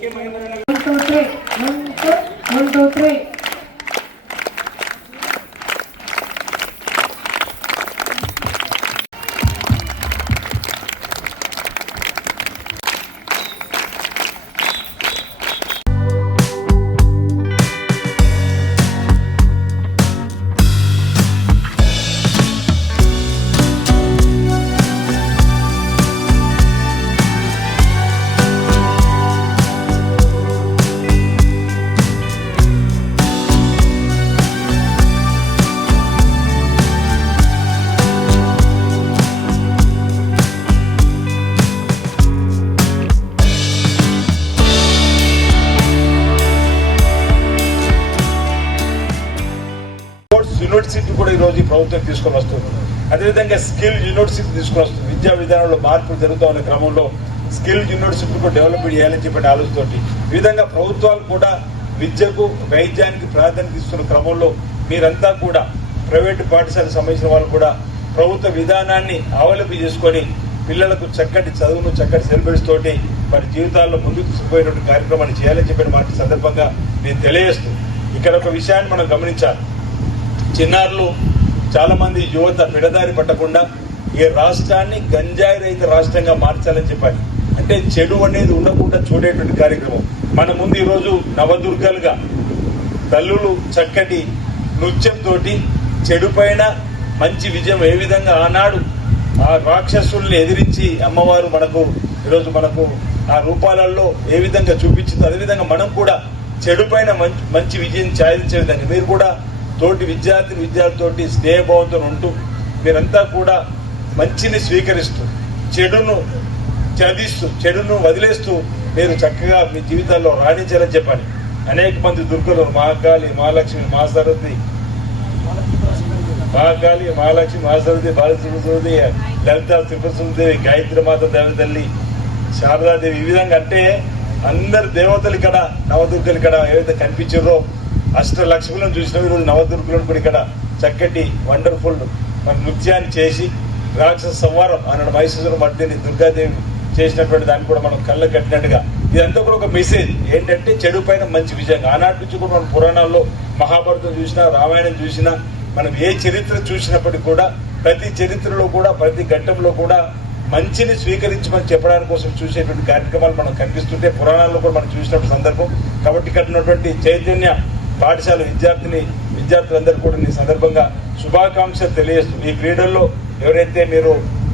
One, two, three. One, two, one, two, three. University కూడా ఈ రోజు ఈ ప్రభుత్వం తీసుకొని వస్తుంది. అదేవిధంగా స్కిల్ యూనివర్సిటీ తీసుకొని వస్తుంది. విద్యా విధానంలో మార్పులు జరుగుతూ ఉన్న క్రమంలో స్కిల్ యూనివర్సిటీ కూడా డెవలప్ చేయాలని చెప్పిన ఆలోచనతోటి ఈ విధంగా ప్రభుత్వాలు కూడా విద్యకు వైద్యానికి ప్రాధాన్యత ఇస్తున్న క్రమంలో మీరంతా కూడా ప్రైవేటు పాఠశాలకు సంబంధించిన వాళ్ళు కూడా ప్రభుత్వ విధానాన్ని అవలంబి చేసుకొని పిల్లలకు చక్కటి చదువును చక్కటి సెలబ్రిటీస్ తోటి వారి జీవితాల్లో ముందుకు తీసుకుపోయేటువంటి కార్యక్రమాన్ని చేయాలని చెప్పిన మాట సందర్భంగా నేను తెలియజేస్తూ ఇక్కడ ఒక విషయాన్ని మనం గమనించాలి. చిన్నారులు చాలామంది యువత పిడదారి పట్టకుండా ఈ రాష్ట్రాన్ని గంజాయి రహిత రాష్ట్రంగా మార్చాలని చెప్పాలి. అంటే చెడు అనేది ఉండకుండా చూడేటువంటి కార్యక్రమం. మన ముందు ఈరోజు నవదుర్గలుగా తల్లులు చక్కటి నృత్యంతో చెడు పైన మంచి విజయం ఏ విధంగా ఆనాడు ఆ రాక్షసుల్ని ఎదిరించి అమ్మవారు మనకు ఈరోజు మనకు ఆ రూపాలలో ఏ విధంగా చూపించిందో అదేవిధంగా మనం కూడా చెడు పైన మంచి మంచి విజయం సాధించే విధంగా మీరు కూడా తోటి విద్యార్థి విద్యార్థితోటి స్నేహభావంతో ఉంటూ మీరంతా కూడా మంచిని స్వీకరిస్తూ చెడును చదిస్తూ చెడును వదిలేస్తూ మీరు చక్కగా మీ జీవితాల్లో రాణించాలని చెప్పాలి. అనేక మంది దుర్గలు మహాకాళి మహాలక్ష్మి మహాసరథి మహాకాళి మహాలక్ష్మి మహాసరథి బాలసుదేవి లలిత త్రిపురసుదేవి గాయత్రి మాత దేవతల్లి శారదాదేవి. ఈ విధంగా అంటే అందరు దేవతలు ఇక్కడ నవదుర్గలు ఇక్కడ ఏవైతే కనిపించారో అష్ట లక్ష్ములను చూసిన ఈరోజు నవదుర్గులను కూడా ఇక్కడ చక్కటి వండర్ఫుల్ మన నృత్యాన్ని చేసి రాక్షస సంవారం అన్న మహేశ్వర మర్దిని దుర్గాదేవి చేసినటువంటి దాన్ని కూడా మనం కళ్ళ కట్టినట్టుగా ఇదంతా కూడా ఒక మెసేజ్ ఏంటంటే చెడు పైన మంచి విజయం. ఆనాటి నుంచి కూడా మనం పురాణాల్లో మహాభారతం చూసినా రామాయణం చూసినా మనం ఏ చరిత్ర చూసినప్పటికీ కూడా ప్రతి చరిత్రలో కూడా ప్రతి ఘట్టంలో కూడా మంచిని స్వీకరించమని చెప్పడానికి కోసం చూసేటువంటి కార్యక్రమాలు మనం కనిపిస్తుంటే పురాణాల్లో కూడా మనం చూసినటువంటి సందర్భం. కాబట్టి ఇక్కడ ఉన్నటువంటి చైతన్య పాఠశాల విద్యార్థిని విద్యార్థులందరూ కూడా ఈ సందర్భంగా శుభాకాంక్షలు తెలియజేస్తుంది ఈ క్రీడల్లో ఎవరైతే మీరు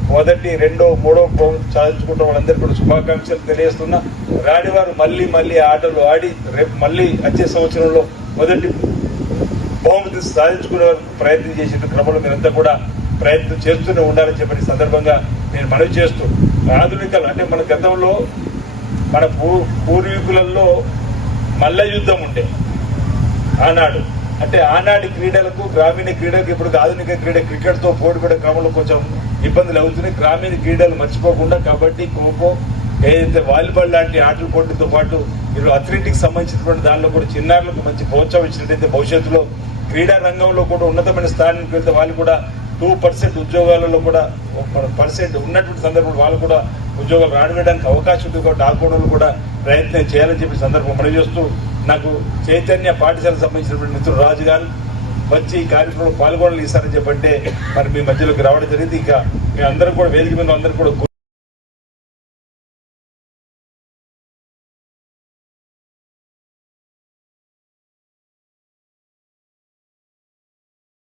మొదటి రెండో మూడో బహు- సాధించుకుంటే వాళ్ళందరికీ కూడా శుభాకాంక్షలు తెలియజేస్తున్నా. రాని వారు మళ్ళీ మళ్ళీ ఆటలు ఆడి రేపు మళ్ళీ వచ్చే సంవత్సరంలో మొదటి బహుమతి సాధించుకునే వరకు ప్రయత్నం చేసిన క్రమంలో మీరంతా కూడా ప్రయత్నం చేస్తూనే ఉండాలని చెప్పిన సందర్భంగా నేను మనవి చేస్తూ ఆధునికలు అంటే మన గతంలో మన పూ పూర్వీకులలో మల్ల యుద్ధం ఉండే. ఆనాడు. అంటే ఆనాటి క్రీడలకు గ్రామీణ క్రీడలకు ఇప్పుడు ఆధునిక క్రీడ క్రికెట్తో పోటీ పడే క్రమంలో కొంచెం ఇబ్బందులు అవుతున్నాయి. గ్రామీణ క్రీడలు మర్చిపోకుండా కబడ్డీ ఖోఖో ఏదైతే వాలీబాల్ లాంటి ఆటల పోటీతో పాటు ఇప్పుడు అథ్లెటిక్స్ సంబంధించినటువంటి దానిలో కూడా చిన్నారులకు మంచి ప్రోత్సాహం ఇచ్చినట్టయితే భవిష్యత్తులో క్రీడా రంగంలో కూడా ఉన్నతమైన స్థానానికి వెళ్తే వాళ్ళు కూడా టూ పర్సెంట్ ఉద్యోగాలలో కూడా పర్సెంట్ ఉన్నటువంటి సందర్భంలో వాళ్ళు కూడా ఉద్యోగాలు రానివ్వడానికి అవకాశం ఉంది కాబట్టి ఆ కూడా ప్రయత్నం చేయాలని చెప్పి సందర్భం మనం చేస్తూ నాకు చైతన్య పాఠశాలకు సంబంధించినటువంటి మిత్రుడు రాజు గారు వచ్చి ఈ కార్యక్రమంలో పాల్గొనాలి ఇస్తారని చెప్పంటే మరి మీ మధ్యలోకి రావడం జరిగింది. ఇక మీ అందరూ కూడా వేదిక మీద అందరూ కూడా